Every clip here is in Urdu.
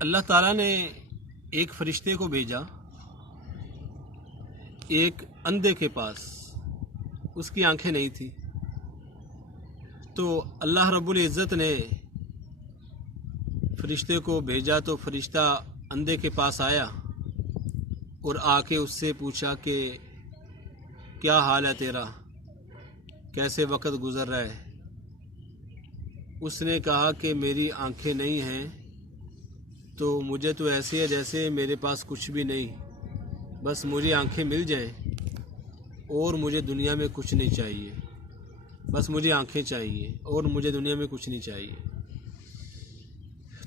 اللہ تعالیٰ نے ایک فرشتے کو بھیجا ایک اندھے کے پاس، اس کی آنکھیں نہیں تھی، تو اللہ رب العزت نے فرشتے کو بھیجا تو فرشتہ اندھے کے پاس آیا اور آ کے اس سے پوچھا کہ کیا حال ہے تیرا، کیسے وقت گزر رہا ہے۔ اس نے کہا کہ میری آنکھیں نہیں ہیں تو مجھے تو ایسے ہے جیسے میرے پاس کچھ بھی نہیں، بس مجھے آنکھیں مل جائیں اور مجھے دنیا میں کچھ نہیں چاہیے، بس مجھے آنکھیں چاہیے اور مجھے دنیا میں کچھ نہیں چاہیے۔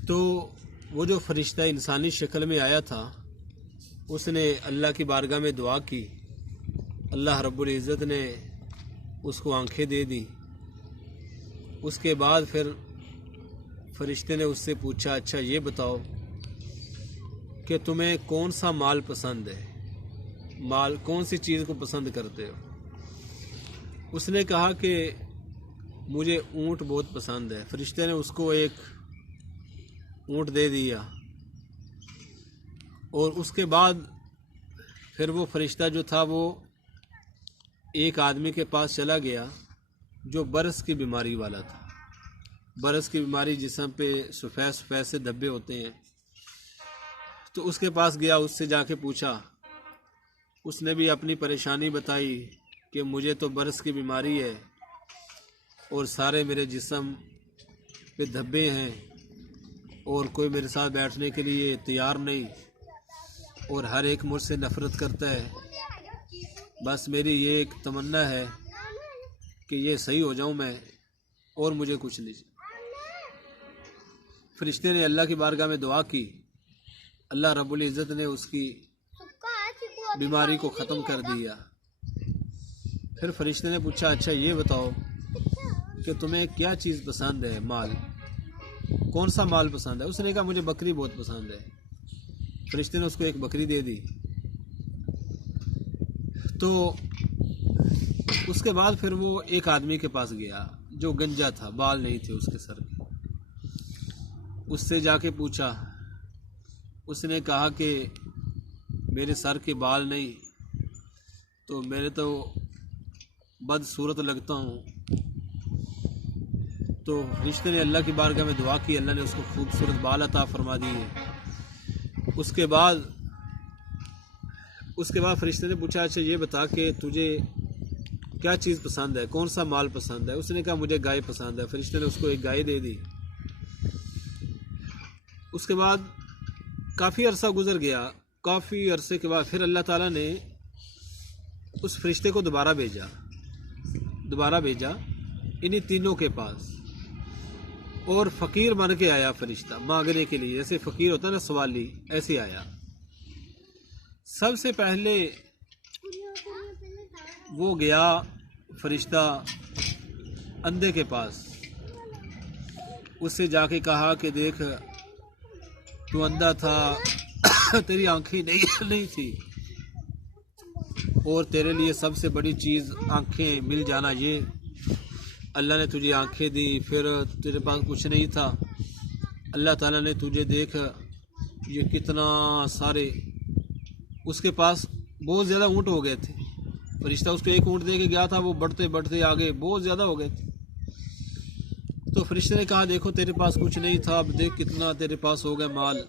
تو وہ جو فرشتہ انسانی شکل میں آیا تھا اس نے اللہ کی بارگاہ میں دعا کی، اللہ رب العزت نے اس کو آنکھیں دے دی۔ اس کے بعد پھر فرشتے نے اس سے پوچھا اچھا یہ بتاؤ کہ تمہیں کون سا مال پسند ہے، مال کون سی چیز کو پسند کرتے ہو؟ اس نے کہا کہ مجھے اونٹ بہت پسند ہے۔ فرشتے نے اس کو ایک اونٹ دے دیا اور اس کے بعد پھر وہ فرشتہ جو تھا وہ ایک آدمی کے پاس چلا گیا جو برس کی بیماری والا تھا۔ برس کی بیماری جسم پہ سفید سفید سے دھبے ہوتے ہیں، تو اس کے پاس گیا، اس سے جا کے پوچھا، اس نے بھی اپنی پریشانی بتائی کہ مجھے تو برس کی بیماری ہے اور سارے میرے جسم پہ دھبے ہیں اور کوئی میرے ساتھ بیٹھنے کے لیے تیار نہیں اور ہر ایک مجھ سے نفرت کرتا ہے، بس میری یہ ایک تمنا ہے کہ یہ صحیح ہو جاؤں میں اور مجھے کچھ نہیں چاہیے۔ فرشتے نے اللہ کی بارگاہ میں دعا کی، اللہ رب العزت نے اس کی بیماری کو ختم کر دیا۔ پھر فرشتے نے پوچھا اچھا یہ بتاؤ کہ تمہیں کیا چیز پسند ہے، مال کون سا مال پسند ہے؟ اس نے کہا مجھے بکری بہت پسند ہے۔ فرشتے نے اس کو ایک بکری دے دی۔ تو اس کے بعد پھر وہ ایک آدمی کے پاس گیا جو گنجا تھا، بال نہیں تھے اس کے سر کے، اس سے جا کے پوچھا۔ اس نے کہا کہ میرے سر کے بال نہیں تو میرے تو بدصورت لگتا ہوں۔ تو فرشتے نے اللہ کی بارگاہ میں دعا کی، اللہ نے اس کو خوبصورت بال عطا فرما دیے۔ اس کے بعد فرشتے نے پوچھا اچھا یہ بتا کہ تجھے کیا چیز پسند ہے، کون سا مال پسند ہے؟ اس نے کہا مجھے گائے پسند ہے۔ فرشتے نے اس کو ایک گائے دے دی۔ اس کے بعد کافی عرصہ گزر گیا، کافی عرصے کے بعد پھر اللہ تعالیٰ نے اس فرشتے کو دوبارہ بھیجا انہی تینوں کے پاس، اور فقیر بن کے آیا فرشتہ مانگنے کے لیے، جیسے فقیر ہوتا ہے نا سوالی، ایسے آیا۔ سب سے پہلے وہ گیا فرشتہ اندھے کے پاس، اس سے جا کے کہا کہ دیکھ تو اندھا تھا، تیری آنکھیں نہیں تھی اور تیرے لیے سب سے بڑی چیز آنکھیں مل جانا، یہ اللہ نے تجھے آنکھیں دی، پھر تیرے پاس کچھ نہیں تھا، اللہ تعالیٰ نے تجھے دیکھ یہ کتنا سارے، اس کے پاس بہت زیادہ اونٹ ہو گئے تھے، فرشتہ اس کو ایک اونٹ دے کے گیا تھا، وہ بڑھتے بڑھتے آگے بہت زیادہ ہو گئے تھے۔ تو فرشتے نے کہا دیکھو تیرے پاس کچھ نہیں تھا، اب دیکھ کتنا تیرے پاس ہو گیا مال۔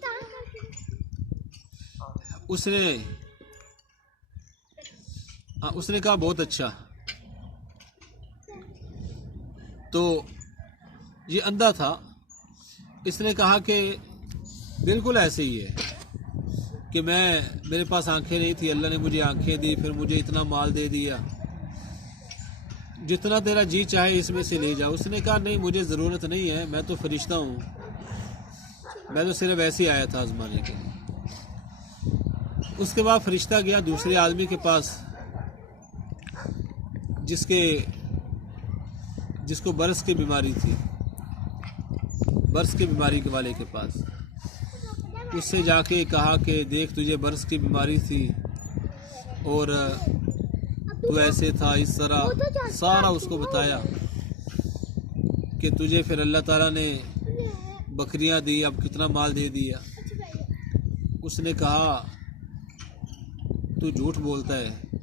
اس نے کہا بہت اچھا۔ تو یہ اندھا تھا، اس نے کہا کہ بالکل ایسے ہی ہے کہ میرے پاس آنکھیں نہیں تھی، اللہ نے مجھے آنکھیں دی، پھر مجھے اتنا مال دے دیا، جتنا تیرا جی چاہے اس میں سے لے جا۔ اس نے کہا نہیں مجھے ضرورت نہیں ہے، میں تو فرشتہ ہوں، میں تو صرف ایسے ہی آیا تھا آزمانے کے لیے۔ اس کے بعد فرشتہ گیا دوسرے آدمی کے پاس جس کو برس کی بیماری تھی، برس کی بیماری والے کے پاس، اس سے جا کے کہا کہ دیکھ تجھے برس کی بیماری تھی اور تو ایسے تھا، اس طرح سارا اس کو بتایا کہ تجھے پھر اللہ تعالیٰ نے بکریاں دی، اب کتنا مال دے دیا۔ اس نے کہا تو جھوٹ بولتا ہے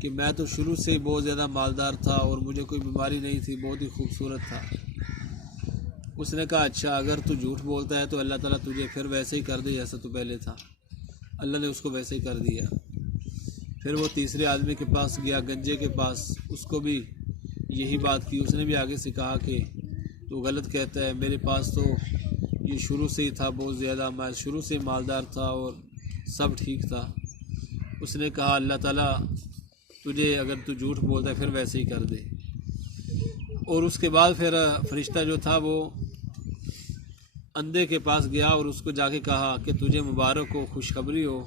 کہ میں تو شروع سے ہی بہت زیادہ مالدار تھا اور مجھے کوئی بیماری نہیں تھی، بہت ہی خوبصورت تھا۔ اس نے کہا اچھا اگر تو جھوٹ بولتا ہے تو اللہ تعالیٰ تجھے پھر ویسے ہی کر دے جیسا تو پہلے تھا۔ اللہ نے اس کو ویسے ہی کر دیا۔ پھر وہ تیسرے آدمی کے پاس گیا، گنجے کے پاس، اس کو بھی یہی بات کی۔ اس نے بھی آگے سے کہا کہ تو غلط کہتا ہے، میرے پاس تو یہ شروع سے ہی تھا بہت زیادہ، میں شروع سے ہی مالدار تھا اور سب ٹھیک تھا۔ اس نے کہا اللہ تعالیٰ تجھے اگر تو جھوٹ بولتا ہے پھر ویسے ہی کر دے۔ اور اس کے بعد پھر فرشتہ جو تھا وہ اندھے کے پاس گیا اور اس کو جا کے کہا کہ تجھے مبارک ہو، خوشخبری ہو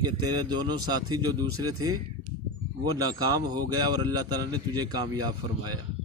کہ تیرے دونوں ساتھی جو دوسرے تھے وہ ناکام ہو گیا اور اللہ تعالیٰ نے تجھے کامیاب فرمایا۔